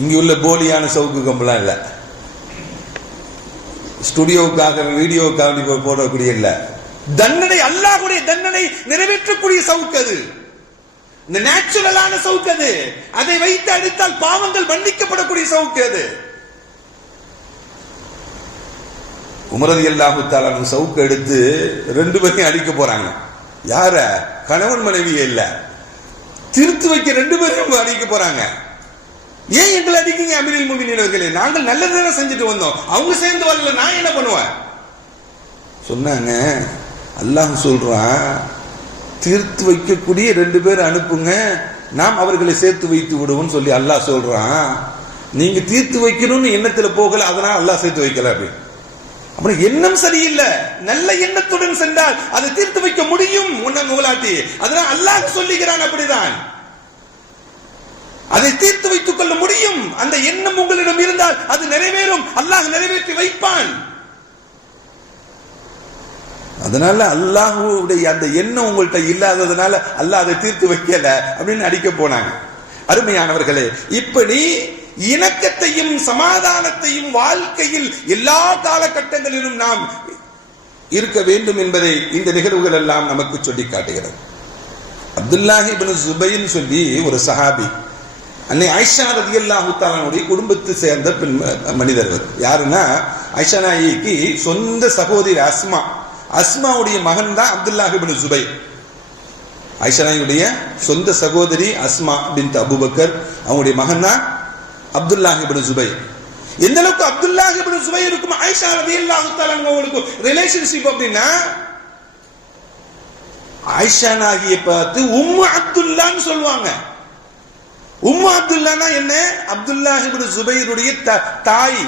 இங்க உள்ள போலியான சவுக்கு கம்பெல்லாம் இல்ல, ஸ்டுடியோவுக்காக வீடியோவுக்காக போடக்கூடிய இல்ல, தண்டனை அல்லாஹ்வுடைய தண்டனை நிறைவேற்றக்கூடிய சவுக்கு அது, இந்த நேச்சுரலான சவுக்கு அது. அதை வைத்து அடித்தால் பாவங்கள் மன்னிக்கப்படக்கூடிய சவுக்கு அது. உமர் ரலியல்லாஹு தஆலா சவுக்கு எடுத்து 2 பேரையும் அடிக்க போறாங்க. யார? கணவன் மனைவியே இல்ல, தீர்த்து வைக்க 2 பேரும் அடிக்க போறாங்க. ஏன் எங்களை அடிக்கீங்க அமீருல் மூமினீன் அவர்களே, நாங்கள் நல்லதுதானே செஞ்சுட்டு வந்தோம், அவங்க சேர்ந்து வரல, நான் என்ன பண்ணுவேன் சொன்னாங்க. அல்லாஹ் சொல்றான், தீர்த்து வைக்கக்கூடிய 2 பேர் அனுப்புங்க, நாம் அவர்களை சேர்த்து வைத்து விடுவோம் சொல்லி அல்லாஹ் சொல்றான். நீங்க தீர்த்து வைக்கணும்னு எண்ணத்துல போகல, அதனால அல்லாஹ் சேர்த்து வைக்கல. அப்படி அப்புறம் எண்ணம் சரியில்லை, நல்ல எண்ணத்துடன் சென்றால் அதை தீர்த்து வைக்க முடியும். முன்னாட்டி அதனால் அல்லாஹ் சொல்லுகிறான், அப்படிதான் அதை தீர்த்து வைத்துக் கொள்ள முடியும். அந்த எண்ணம் உங்களிடம் இருந்தால் அது நிறைவேறும், அல்லாஹ் நிறைவேற்றி வைப்பான். அதனால அல்லாஹ்வுடைய அந்த எண்ணம் உங்கள்கிட்ட இல்லாததுனால அல்லாஹ் அதை தீர்த்து வைக்கல அப்படின்னு அடிக்க போனாங்க. அருமையானவர்களே, இப்படி இணக்கத்தையும் சமாதானத்தையும் வாழ்க்கையில் எல்லா காலகட்டங்களிலும் நாம் இருக்க வேண்டும் என்பதை இந்த நிகழ்வுகள் எல்லாம் நமக்கு சொல்லி காட்டுகிறது. அப்துல்லாஹ் இப்னு ஜுபைர் சொல்லி ஒரு சஹாபி, அன்னை ஆயிஷா ரலியல்லாஹு தஆலாவுடைய குடும்பத்தை சேர்ந்த மனிதர். யாருன்னா, ஆயிஷா நாயிக்கு சொந்த சகோதரி அஸ்மாவுடைய மகன் தான் அப்துல்லாஹ் இப்னு ஜுபைர். ஆயிஷா நாயியுடைய சொந்த சகோதரி அஸ்மா பின்த் அபூபக்கர், அவங்களுடைய மகன் தான் அப்துல்லாஹ் இப்னு ஜுபைர். எந்த அளவுக்கு அப்துல்லாஹ் இப்னு ஜுபைருக்கும் ஆயிஷா ரலியல்லாஹு தஆலா அவங்களுக்கு ரிலேஷன்ஷிப் அப்படின்னா, ஆயிஷா நாயியை பார்த்து உம்மு அப்துல்லான்னு சொல்லுவாங்க. உம்மு அப்துல்லானா என்ன? அப்துல்லாஹ் இப்னு ஜுபைருடைய தாய்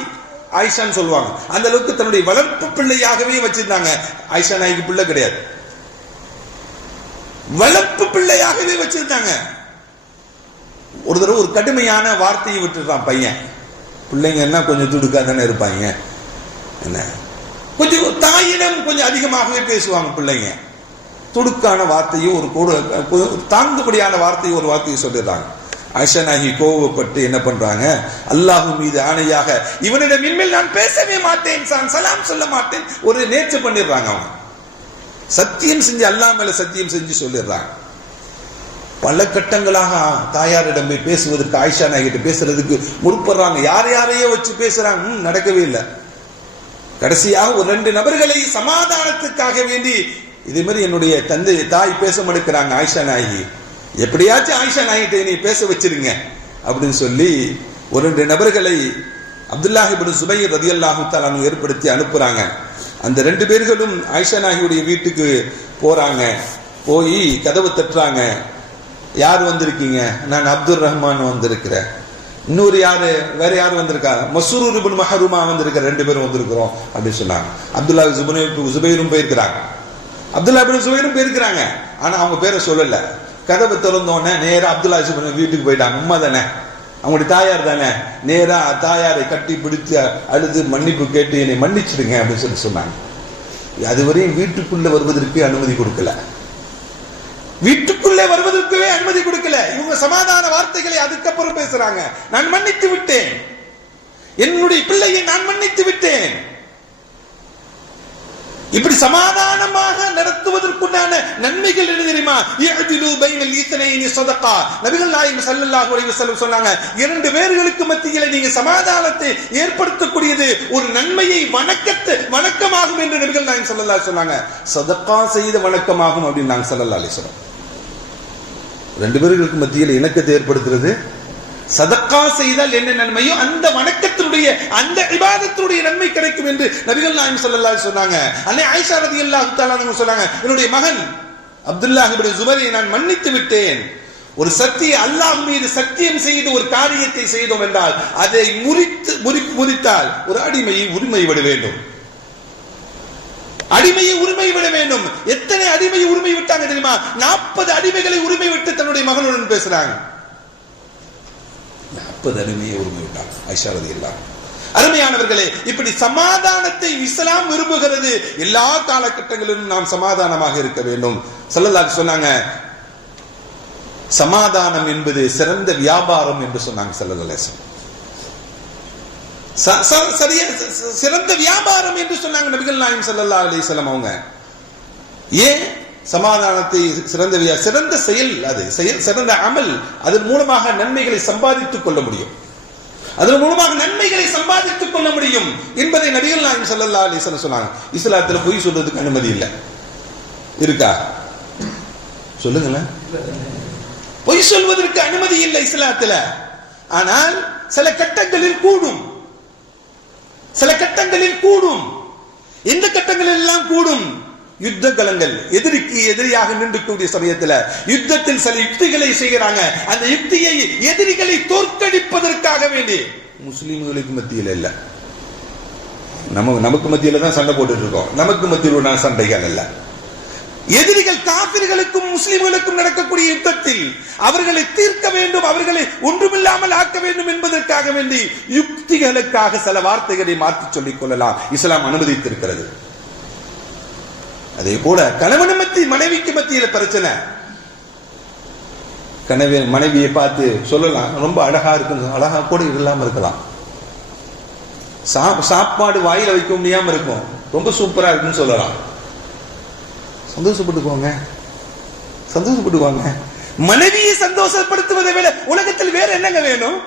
ஆயிஷான்னு சொல்லுவாங்க. அந்த அளவுக்கு தன்னுடைய வளர்ப்பு பிள்ளையாகவே வச்சிருந்தாங்க. ஆயிஷா நாய்க்கு பிள்ளை கிடையாது, வளர்ப்பு பிள்ளையாகவே வச்சிருந்தாங்க. ஒரு தடவை ஒரு கடுமையான வார்த்தையை விட்டுறான் பையன். பிள்ளைங்க என்ன கொஞ்சம் துடுக்கா தானே இருப்பாங்க, என்ன கொஞ்சம் தாயிடம் கொஞ்சம் அதிகமாகவே பேசுவாங்க பிள்ளைங்க. துடுக்கான வார்த்தையும் ஒரு தாங்குபடியான வார்த்தையும் ஒரு வார்த்தையை சொல்லிடுறாங்க. ஆயிஷா நாயகி கோபப்பட்டு என்ன பண்றாங்க, அல்லாஹ் மீது ஆணையாக இவனிடம் இனிமேல் நான் பேசவே மாட்டேன், சலாம் சொல்ல மாட்டேன், ஒரு நேர்ச்சி பண்ணிடுறாங்க. அவங்க சத்தியம் செஞ்சு அல்லாஹ் மேல சத்தியம் செஞ்சு சொல்லிடுறாங்க. பல கட்டங்களாக தாயாரிடம் போய் பேசுவதற்கு, ஆயிஷா நாயகிட்ட பேசுறதுக்கு முற்படுறாங்க. யாரையோ வச்சு பேசுறாங்க, நடக்கவே இல்லை. கடைசியாக ஒரு 2 நபர்களை சமாதானத்துக்காக வேண்டி இதே மாதிரி என்னுடைய தாய் பேச மறுக்கிறாங்க. ஆயிஷா நாயகி, எப்படியாச்சும் ஆயிஷா நாயகிட்ட நீ பேச வச்சிருங்க அப்படின்னு சொல்லி ஒரு 2 நபர்களை அப்துல்லாஹ் இப்னு ஜுபைர் ரலியல்லாஹு தஆலா ஏற்படுத்தி அனுப்புறாங்க. அந்த 2 பேர்களும் ஆயிஷா நாயகியுடைய வீட்டுக்கு போறாங்க. போய் கதவு தட்டுறாங்க. யார் வந்திருக்கீங்க? நான் அப்துல் ரஹ்மான் வந்திருக்கிறேன். இன்னொரு வேற யாரு வந்திருக்கா? மஸ்ரூர் இப்னு மஹ்ரூமா வந்திருக்க, 2 பேரும் வந்திருக்கிறோம் அப்படின்னு சொன்னாங்க. அப்துல்லாஹ் ஜுபைரும் போயிருக்கிறாங்க, அப்துல்லாஹ் இப்னு ஜுபைரும் போயிருக்கிறாங்க. ஆனா அவங்க பேரை சொல்லல. கதவை திறந்தோடனே நேரா அப்துல்லாஹ் ஜுபைர் வீட்டுக்கு போயிட்டாங்க. உண்மை தானே, அவங்களுடைய தாயார் தானே. நேரா தாயாரை கட்டி பிடித்து அழுது மன்னிப்பு கேட்டு என்னை மன்னிச்சிடுங்க அப்படின்னு சொல்லி சொன்னாங்க. அதுவரையும் வீட்டுக்குள்ள வருவதற்கு அனுமதி கொடுக்கல, வீட்டுக்குள்ளே வருவதற்கவே அனுமதி கொடுக்கல. இவங்க சமாதான வார்த்தைகளை அதுக்கப்புறம் பேசுறாங்க. நான் மன்னித்து விட்டேன், என்னுடைய பிள்ளையை நான் மன்னித்து விட்டேன். இப்படி சமாதானமாக நடத்துவதற்குண்டான நன்மைகள் என்ன தெரியுமா? இஅ்திலு பைனல் இத்னைனி ஸதகா. நபிகள் நாயகம் ஸல்லல்லாஹு அலைஹி வஸல்லம் சொன்னாங்க, 2 பேர்களுக்கு மத்தியிலே நீங்க சமாதானத்தை ஏற்படுத்தக்கூடியது ஒரு நன்மையை வணக்கமாகும் என்று நபிகள் நாயகம் ஸல்லல்லாஹு அலைஹி சொன்னாங்க. ஸதகா செய்த வணக்கமாகும் அப்படின்னு நாங்க ஸல்லல்லாஹு அலைஹி வஸல்லம். 2 பேர்களுக்கு மத்தியில் இணக்கத்தை ஏற்படுத்துறது, சதக்கா செய்தால் என்ன நன்மையோ அந்த வணக்கத்தினுடைய அந்த இபாதத்தினுடைய நன்மை கிடைக்கும் என்று நபிகள் நாயகம் ஸல்லல்லாஹு அலைஹி சொன்னாங்க. அன்னை ஆயிஷா ரலியல்லாஹு தஆலா அன்ஹா சொன்னாங்க, என்னுடைய மகன் அப்துல்லாஹ் இப்னு ஜுபைரை நான் மன்னித்து விட்டேன். ஒரு அல்லாஹ் மீது சத்தியம் செய்து ஒரு காரியத்தை செய்தோம் என்றால் அதை முறித்தால் ஒரு அடிமையை உரிமை விட வேண்டும், அடிமையை உரிமை விட வேண்டும். எத்தனை அடிமையை உரிமை விட்டாங்க தெரியுமா? 40 அடிமைகளை உரிமை விட்டு தன்னுடைய மகனுடன் பேசுறாங்க. 40 அடிமையை உரிமை விட்டாங்க ஆயிஷா ரலியல்லாஹு. அருமையானவர்களே, இப்படி சமாதானத்தை இஸ்லாம் விரும்புகிறது. எல்லா காலகட்டங்களிலும் நாம் சமாதானமாக இருக்க வேண்டும். ஸல்லல்லாஹு அலைஹி சொன்னாங்க, சமாதானம் என்பது சிறந்த வியாபாரம் என்று சொன்னாங்க ஸல்லல்லாஹு அலைஹி வஸல்லம். சிறந்த வியாபாரம் என்று சொன்னாங்க நபிகள் நாயகம் ஸல்லல்லாஹு அலைஹி வஸல்லம். அவங்க ஏன் சமாதானத்தை சிறந்த செயல், அது சிறந்த அமல், அதன் மூலமாக நன்மைகளை சம்பாதித்துக் கொள்ள முடியும், அதன் மூலமாக நன்மைகளை சம்பாதித்துக் கொள்ள முடியும் என்பதை நபிகள் நாயகம் ஸல்லல்லாஹு அலைஹி வஸல்லம் சொன்னாங்க. இஸ்லாத்துல பொய் சொல்றதுக்கு அனுமதி இல்லை. இருக்கா? சொல்லுங்களேன். பொய் சொல்வதற்கு அனுமதி இல்லை இஸ்லாத்துல. ஆனால் சில கட்டங்களில் கூடும், சில கட்டங்களில் கூடும். எந்த கட்டங்களில் எல்லாம் கூடும்? யுத்த களங்கள், எதிரிக்கு எதிரியாக நின்றுக்கூடிய சமயத்தில் யுத்தத்தில் சில யுக்திகளை செய்கிறாங்க. அந்த யுக்தியை எதிரிகளை தோற்கடிப்பதற்காக வேண்டி முஸ்லிம்களுக்கு மத்தியில் இல்ல, நமக்கு மத்தியில தான் சண்டை போட்டுட்டு இருக்கோம். நமக்கு மத்தியில் சண்டைகள் அல்ல. எதிரிகள் காபிர்களுக்கும் முஸ்லிம்களுக்கும் நடக்கக்கூடிய யுத்தத்தில் அவர்களை தீர்க்க வேண்டும், அவர்களை ஒன்றுமில்லாமல் ஆக்க வேண்டும் என்பதற்காக வேண்டி யுக்திகளுக்காக சில வார்த்தைகளை மாற்றி சொல்லிக் கொள்ளலாம். இஸ்லாம் அனுமதித்திருக்கிறது. அதே போல கணவன் மனைவிக்கு மத்தியில பிரச்சனை, மனைவியை பார்த்து சொல்லலாம், ரொம்ப அழகா இருக்கு, அழகா கூட இல்லாம இருக்கலாம். சாப்பாடு வாயில வைக்க முடியாம இருக்கும், ரொம்ப சூப்பரா இருக்குன்னு சொல்லலாம். சந்தோஷப்பட்டுக்குவாங்க. மனைவியை சந்தோஷப்படுத்துவதை விட உலகத்தில் வேற என்னங்க வேணும்?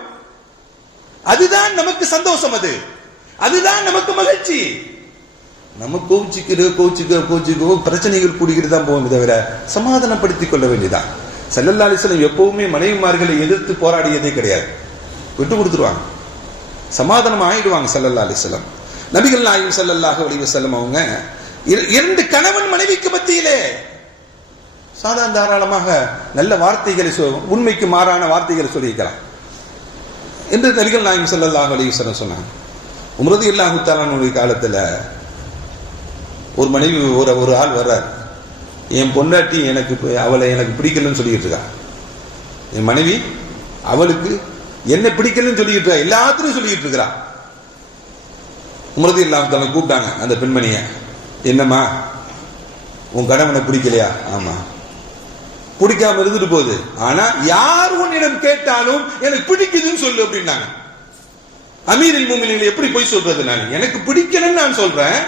அதுதான் நமக்கு சந்தோஷம், அதுதான் நமக்கு மகிழ்ச்சி. நம்ம கோச்சிக்கோ பிரச்சனைகள் கூடிக்கிட்டு தான் போவோம், தவிர சமாதானப்படுத்திக் கொள்ள வேண்டியதான். ஸல்லல்லாஹு அலைஹி வஸல்லம் எப்பவுமே மனைவிமார்களை எதிர்த்து போராடியதே கிடையாது. விட்டு கொடுத்துருவாங்க, சமாதானம் ஆயிடுவாங்க ஸல்லல்லாஹு அலைஹி வஸல்லம். நபிகள் நாயகம் ஸல்லல்லாஹு அலைஹி வஸல்லம் அவங்க இரண்டு கணவன் மனைவிக்கு மத்தியிலே சாதாரண தாராளமாக நல்ல வார்த்தைகளை, உண்மைக்கு மாறான வார்த்தைகளை சொல்லியிருக்கலாம் என்று நபிகள் நாயகம் ஸல்லல்லாஹு அலைஹி வஸல்லம் சொன்னாங்க. உமர் ரலியல்லாஹு தஆலா காலத்துல ஒரு மனைவி ஒரு ஆள் வர்றார், என் பொண்டாட்டி அவளை எனக்கு பிடிக்கலன்னு சொல்லிட்டு இருக்கா. என் மனைவி அவளுக்கு என்ன பிடிக்கலன்னு சொல்லிட்டு இருக்கா, எல்லாத்திலும் சொல்லிட்டு இருக்கிறா. உமர் ரலியல்லாஹு தஆலா கூப்பிட்டாங்க அந்த பெண்மணிய, என்னம்மா உன் கணவனை பிடிக்கலையா? ஆமா, பிடிக்காம இருந்துட்டு போகுது, ஆனா யார் உன்னிடம் கேட்டாலும் எனக்கு பிடிக்குதுன்னு சொல்லு அப்படின்னாங்க. அமீருல் முஃமினீன் எப்படி போய் சொல்றது? நான் எனக்கு பிடிக்கலன்னு நான் சொல்றேன்,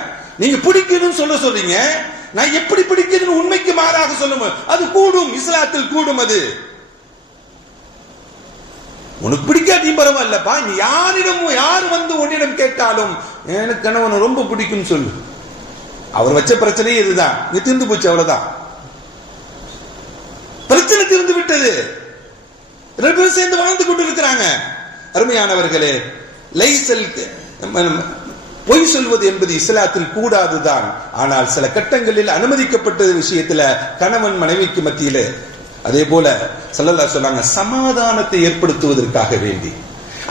நீங்க பிடிக்கணும்னு சொல்றீங்க, நான் எப்படி பிடிக்குதுன்னு உண்மைக்கு மாறாக சொல்லுங்க, அது கூடும், இஸ்லாத்தில் கூடும். அது உனக்கு பிடிக்காட்டியும் பரவாயில்லப்பா, நீ யார் வந்து உன்னிடம் கேட்டாலும் எனக்கு கணவனை ரொம்ப பிடிக்கும்னு சொல்லு. அவர் வச்ச பிரச்சனையே இதுதான், இங்க தீர்ந்து போச்சு, அவ்வளவுதான். பிரச்சனை தீர்ந்து விட்டது, ரெண்டு பேரும் சேர்ந்து வாழ்ந்து கொண்டு இருக்கிறாங்க. அருமையானவர்களே, பொய் சொல்வது என்பது இஸ்லாத்தில் கூடாதுதான், ஆனால் சில கட்டங்களில் அனுமதிக்கப்பட்ட விஷயத்துல கணவன் மனைவிக்கு மத்தியில. அதே போல ஸல்லல்லாஹு சொன்னாங்க, சமாதானத்தை ஏற்படுத்துவதற்காக வேண்டி,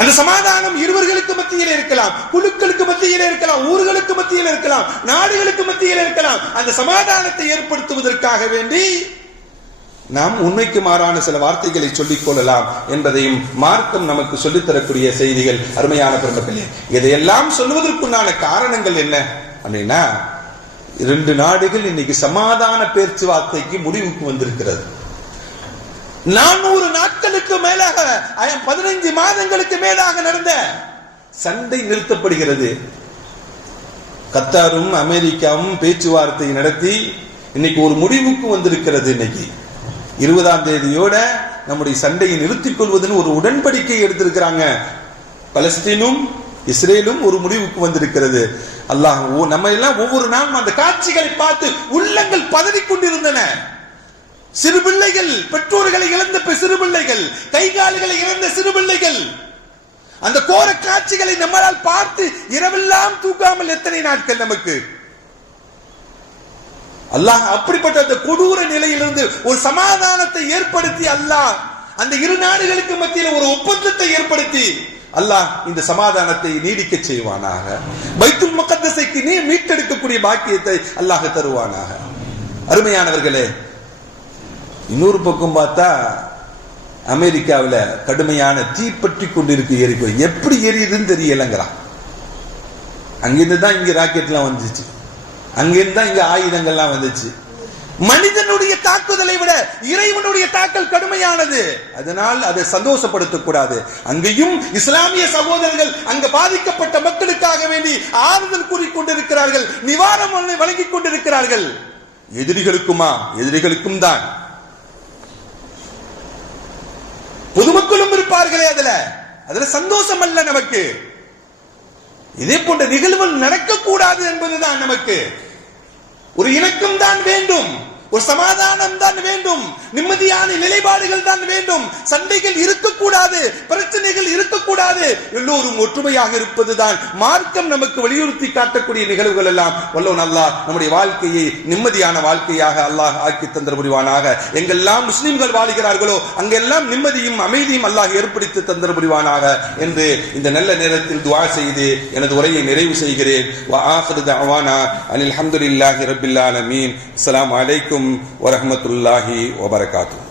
அந்த சமாதானம் இருவர்களுக்கு மத்தியில் இருக்கலாம், குழுக்களுக்கு மத்தியில் இருக்கலாம், ஊர்களுக்கு மத்தியில் இருக்கலாம், நாடுகளுக்கு மத்தியில் இருக்கலாம். அந்த சமாதானத்தை ஏற்படுத்துவதற்காக வேண்டி நாம் உண்மைக்கு மாறான சில வார்த்தைகளை சொல்லிக் கொள்ளலாம் என்பதையும் மார்க்கம் நமக்கு சொல்லித்தரக்கூடிய செய்திகள். அருமையான பெருமக்களே, இதையெல்லாம் சொல்வதற்குண்டான காரணங்கள் என்ன அப்படின்னா, 2 நாடுகள் இன்னைக்கு சமாதான பேச்சுவார்த்தைக்கு முடிவுக்கு வந்திருக்கிறது. 400 நாட்களுக்கு மேலாக, 15 மாதங்களுக்கு மேலாக நடந்த சண்டை நிறுத்தப்படுகிறது. கத்தாரும் அமெரிக்காவும் பேச்சுவார்த்தை நடத்தி இன்னைக்கு ஒரு முடிவுக்கு வந்திருக்கிறது. இன்னைக்கு 20ஆம் தேதியோட நம்முடைய சண்டையை நிறுத்திக் கொள்வதுன்னு ஒரு உடன்படிக்கை எடுத்திருக்கிறாங்க. பலஸ்தீனும் இஸ்ரேலும் ஒரு முடிவுக்கு வந்திருக்கிறது. அல்லாஹ் நம்ம எல்லாம் ஒவ்வொரு நாளும் அந்த காட்சிகளை பார்த்து உள்ளங்கள் பதறிக்கொண்டிருந்தன. சிறு பிள்ளைகள், பெற்றோர்களை இழந்த சிறு பிள்ளைகள், கைகால்களை இழந்த சிறு பிள்ளைகள், அந்த கோர காட்சிகளை நம்மளால் பார்த்து இரவெல்லாம் தூக்காமல் எத்தனை நாட்கள் நமக்கு. அல்லாஹ் அப்படிப்பட்ட அந்த கொடூர நிலையிலிருந்து ஒரு சமாதானத்தை ஏற்படுத்தி, அல்லாஹ் அந்த 2 நாடுகளுக்கு மத்தியில் ஒரு ஒப்பந்தத்தை ஏற்படுத்தி அல்லாஹ் இந்த சமாதானத்தை நீடிக்க செய்வானாக. பைத்துல் முகத்தஸைக்கு மீட்டெடுக்கக்கூடிய பாக்கியத்தை அல்லாஹ் தருவானாக. அருமையானவர்களே, இன்னொரு பக்கம் பார்த்தா அமெரிக்காவில் கடுமையான தீப்பற்றி கொண்டிருக்கு எரிக்கை. எப்படி எரியுதுன்னு தெரியலங்கிறான். அங்கிருந்து தான் இங்க ராக்கெட்லாம் வந்துச்சு, அங்கிருந்து தான் இங்க ஆயுதங்கள்லாம் வந்துச்சு. மனிதனுடைய தாக்குதலை விட இறைவனுடைய தாக்கல் கடுமையானது. அதனால் அதை சந்தோஷப்படுத்தக்கூடாது. அங்கேயும் இஸ்லாமிய சகோதரர்கள் அங்க பாதிக்கப்பட்ட மக்களுக்காக வேண்டி ஆறுதல் கூறிக்கொண்டிருக்கிறார்கள், நிவாரணம் வழங்கிக் கொண்டிருக்கிறார்கள். எதிரிகளுக்குமா? எதிரிகளுக்கும் தான். பொதுமக்களும் இருப்பார்களே, அதுல சந்தோஷம் அல்ல நமக்கு. இதே போன்ற நிகழ்வுகள் நடக்கக்கூடாது என்பதுதான் நமக்கு ஒரு இணக்கம் தான் வேண்டும், ஒரு சமாதானம் தான் வேண்டும், நிம்மதியான நிலைப்பாடுகள் தான் வேண்டும், சண்டைகள் இருக்கக்கூடாது, பிரச்சனைகள் இருக்கக்கூடாது, எல்லோரும் ஒற்றுமையாக இருப்பதுதான் மார்க்கம் நமக்கு வலியுறுத்தி காட்டக்கூடிய நிகழ்வுகள் எல்லாம் வல்லோன் அல்லாஹ் நம்முடைய வாழ்க்கையை நிம்மதியான வாழ்க்கையாக அல்லாஹ் ஆக்கி தந்தர புரிவானாக. எங்கெல்லாம் முஸ்லிம்கள் வாழ்கிறார்களோ அங்கெல்லாம் நிம்மதியும் அமைதியும் அல்லாஹ் ஏற்படுத்தி தந்தர புரிவானாக என்று இந்த நல்ல நேரத்தில் துஆ செய்து எனது உரையை நிறைவு செய்கிறேன். வ ஆகிரு தஅவானா அனில் ஹம்துலில்லாஹி ரப்பில் ஆலமீன். அஸ்ஸலாமு அலைக்கும் வரஹ்மத்துல்லாஹி வபரகாத்துஹு.